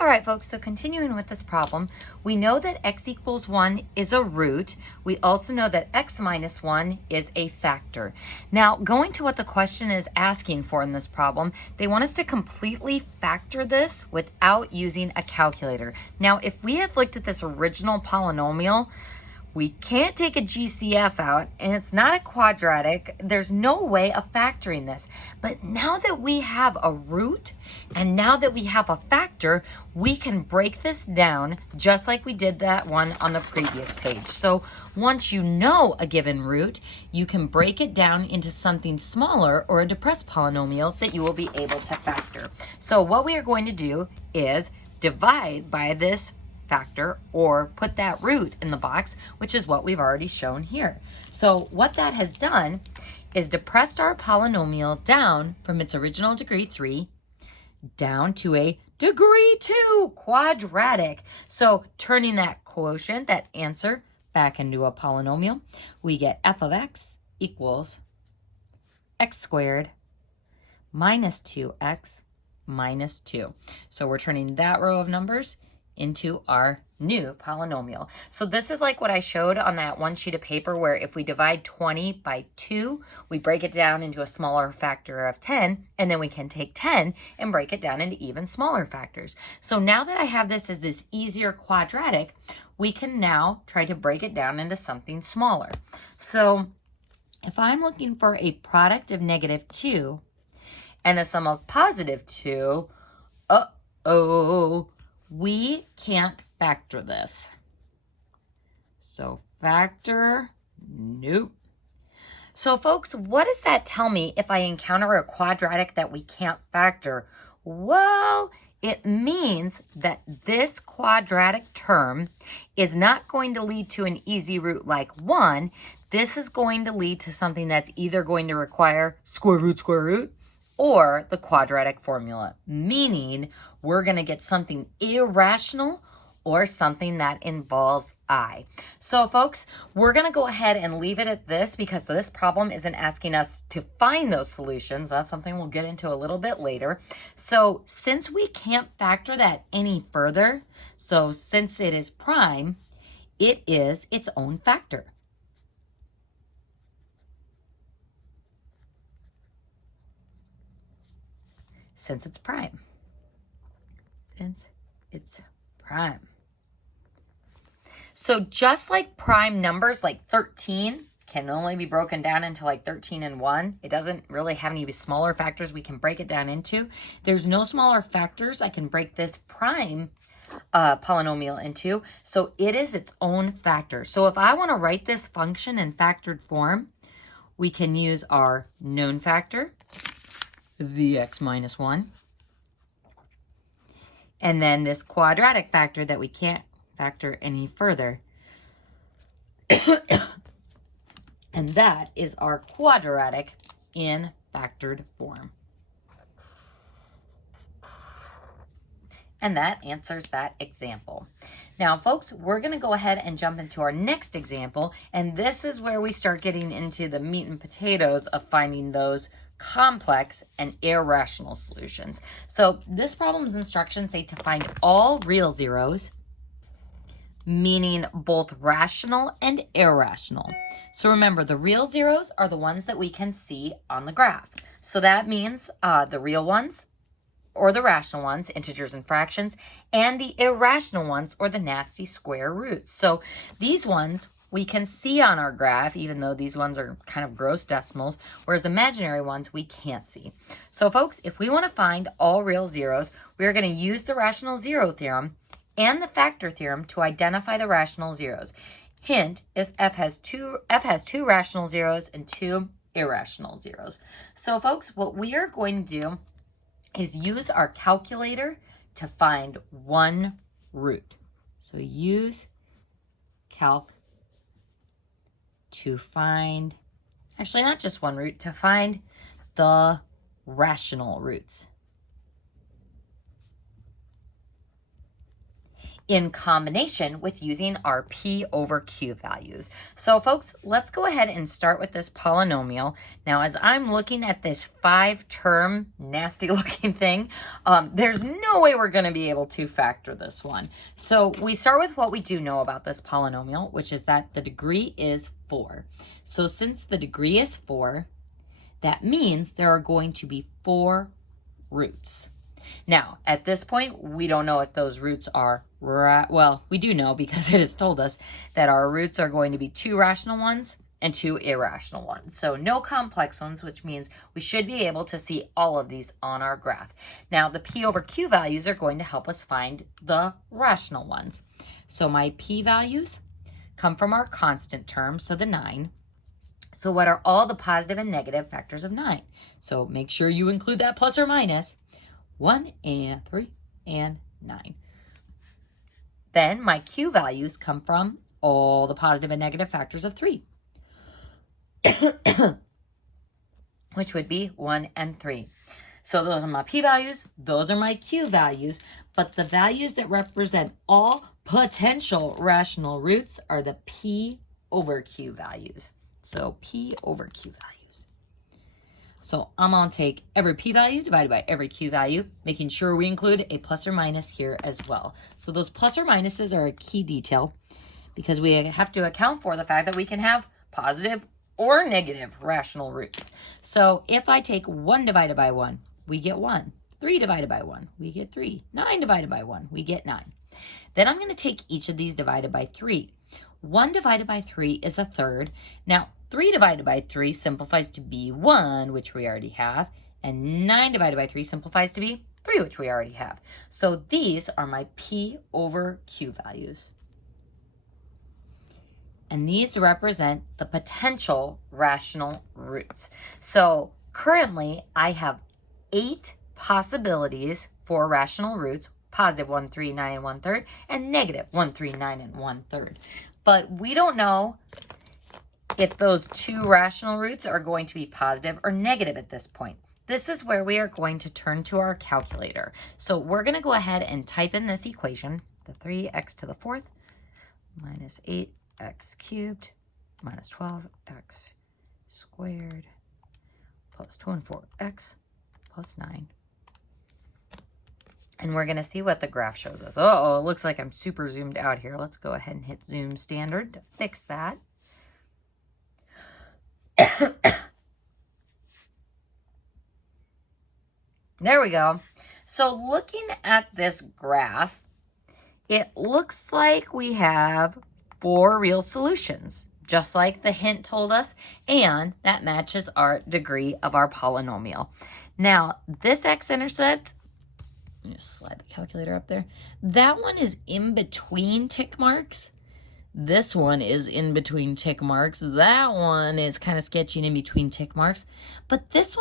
All right, folks, so continuing with this problem, we know that x equals 1 is a root. We also know that x minus 1 is a factor. Now, going to what the question is asking for in this problem, they want us to completely factor this without using a calculator. Now, if we have looked at this original polynomial, we can't take a GCF out, and it's not a quadratic. There's no way of factoring this. But now that we have a root, and now that we have a factor, we can break this down just like we did that one on the previous page. So once you know a given root, you can break it down into something smaller or a depressed polynomial that you will be able to factor. So what we are going to do is divide by this factor or put that root in the box, which is what we've already shown here. So what that has done is depressed our polynomial down from its original degree 3 down to a degree 2 quadratic. So turning that quotient, that answer, back into a polynomial, we get f of x equals x squared minus 2x minus 2. So we're turning that row of numbers into our new polynomial. So this is like what I showed on that one sheet of paper where if we divide 20 by 2, we break it down into a smaller factor of 10, and then we can take 10 and break it down into even smaller factors. So now that I have this as this easier quadratic, we can now try to break it down into something smaller. So if I'm looking for a product of negative 2 and a sum of positive 2, we can't factor this. So factor, nope. So folks, what does that tell me if I encounter a quadratic that we can't factor? Well, it means that this quadratic term is not going to lead to an easy root like 1. This is going to lead to something that's either going to require square root, or the quadratic formula, meaning we're going to get something irrational or something that involves I. So folks, we're going to go ahead and leave it at this because this problem isn't asking us to find those solutions. That's something we'll get into a little bit later. So since we can't factor that any further, so since it is prime, it is its own factor. Since it's prime. So just like prime numbers like 13 can only be broken down into like 13 and 1, it doesn't really have any smaller factors we can break it down into. There's no smaller factors I can break this prime polynomial into, so it is its own factor. So if I want to write this function in factored form, we can use our known factor, the x minus 1, and then this quadratic factor that we can't factor any further. And that is our quadratic in factored form. And that answers that example. Now, folks, we're going to go ahead and jump into our next example, and this is where we start getting into the meat and potatoes of finding those complex and irrational solutions. So this problem's instructions say to find all real zeros, meaning both rational and irrational. So remember, the real zeros are the ones that we can see on the graph. So that means the real ones, or the rational ones, integers and fractions, and the irrational ones, or the nasty square roots. So these ones we can see on our graph, even though these ones are kind of gross decimals, whereas imaginary ones we can't see. So folks, if we want to find all real zeros, we're going to use the rational zero theorem and the factor theorem to identify the rational zeros. Hint, if f has two rational zeros and 2 irrational zeros. So folks, what we are going to do is use our calculator to find one root. So use calc to find, actually not just one root, to find the rational roots. in combination with using our P over Q values. So folks, let's go ahead and start with this polynomial. Now, as I'm looking at this 5-term nasty looking thing, there's no way we're gonna be able to factor this one. So we start with what we do know about this polynomial, which is that the degree is 4. So since the degree is 4, that means there are going to be 4 roots. Now, at this point, we don't know if those roots are, well, we do know because it has told us that our roots are going to be 2 rational ones and 2 irrational ones. So no complex ones, which means we should be able to see all of these on our graph. Now, the P over Q values are going to help us find the rational ones. So my P values come from our constant term, so the 9. So what are all the positive and negative factors of 9? So make sure you include that plus or minus. 1 and 3 and 9. Then my Q values come from all the positive and negative factors of 3, which would be 1 and 3. So those are my P values, those are my Q values, but the values that represent all potential rational roots are the P over Q values. So P over Q values. So I'm going to take every P value divided by every Q value, making sure we include a plus or minus here as well. So those plus or minuses are a key detail because we have to account for the fact that we can have positive or negative rational roots. So if I take 1 divided by 1, we get 1. 3 divided by 1, we get 3. 9 divided by 1, we get 9. Then I'm going to take each of these divided by 3. 1 divided by 3 is a third. Now, 3 divided by 3 simplifies to be 1, which we already have, and 9 divided by 3 simplifies to be 3, which we already have. So these are my P over Q values. And these represent the potential rational roots. So currently, I have 8 possibilities for rational roots, positive 1, 3, 9, and 1/3, and negative 1, 3, 9, and 1/3. But we don't know if those 2 rational roots are going to be positive or negative at this point. This is where we are going to turn to our calculator. So we're going to go ahead and type in this equation, the 3x to the 4th minus 8x cubed minus 12x squared plus 2 and 4x plus 9. And we're going to see what the graph shows us. Uh-oh, it looks like I'm super zoomed out here. Let's go ahead and hit zoom standard to fix that. There we go. So looking at this graph, it looks like we have 4 real solutions, just like the hint told us, and that matches our degree of our polynomial. Now, this x-intercept, I'm going to slide the calculator up there. That one is in between tick marks. This one is in between tick marks. That one is kind of sketchy and in between tick marks. But this one